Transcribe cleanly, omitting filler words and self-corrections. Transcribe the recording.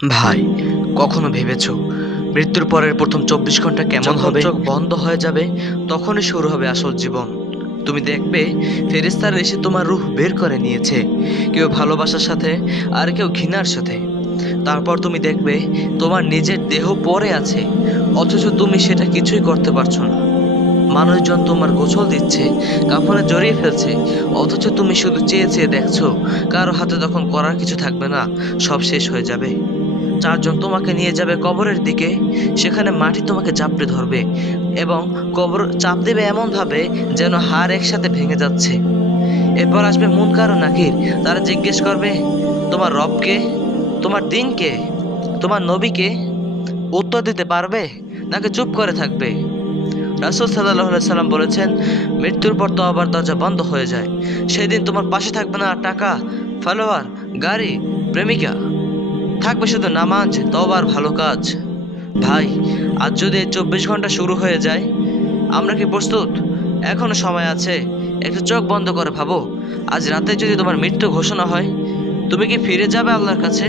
ভাই, কখনো ভেবেছো মৃত্যুর পরের প্রথম 24 ঘন্টা কেমন হবে? চোখ বন্ধ হয়ে যাবে তখনই শুরু হবে আসল জীবন। তুমি দেখবে ফেরেশতারা এসে তোমার রূহ বের করে নিয়েছে, কেউ ভালোবাসার সাথে আর কেউ ঘৃণার সাথে। তারপর তুমি দেখবে তোমার নিজের দেহ পড়ে আছে, অথচ তুমি সেটা কিছুই করতে পারছো না। মানুষজন তোমার গোসল দিচ্ছে, কাফনে জড়িয়ে ফেলছে, অথচ তুমি শুধু চেয়ে চেয়ে দেখছো। কারো হাতে তখন করার কিছু থাকবে না, সব শেষ হয়ে যাবে। চারজন তোমাকে নিয়ে যাবে কবরের দিকে, সেখানে মাটি তোমাকে চাপড়ে ধরবে এবং কবর চাপ দেবে এমন ভাবে যেন হাড় একসাথে ভেঙে যাচ্ছে। এরপর আসবে মুনকার ও নাকির, তারা জিজ্ঞেস করবে তোমার রবকে, তোমার দিনকে, তোমার নবীকে। উত্তর দিতে পারবে নাকি চুপ করে থাকবে? রাসূল সাল্লাল্লাহু আলাইহি সাল্লাম বলেছেন, মৃত্যুর পর তওবার দরজা বন্ধ হয়ে যায়। সেদিন তোমার পাশে থাকবে না টাকা, ফলোয়ার, গাড়ি, প্রেমিকা, থাকবে শুধু নামাজ, তওবার ভালো কাজ। ভাই, আজ যদি এই 24 ঘন্টা শুরু হয়ে যায়, আমরা কি প্রস্তুত? এখনো সময় আছে। একটু চোখ বন্ধ করে ভাবো, আজ রাতে যদি তোমার মৃত্যু ঘোষণা হয়, তুমি কি ফিরে যাবে আল্লাহর কাছে?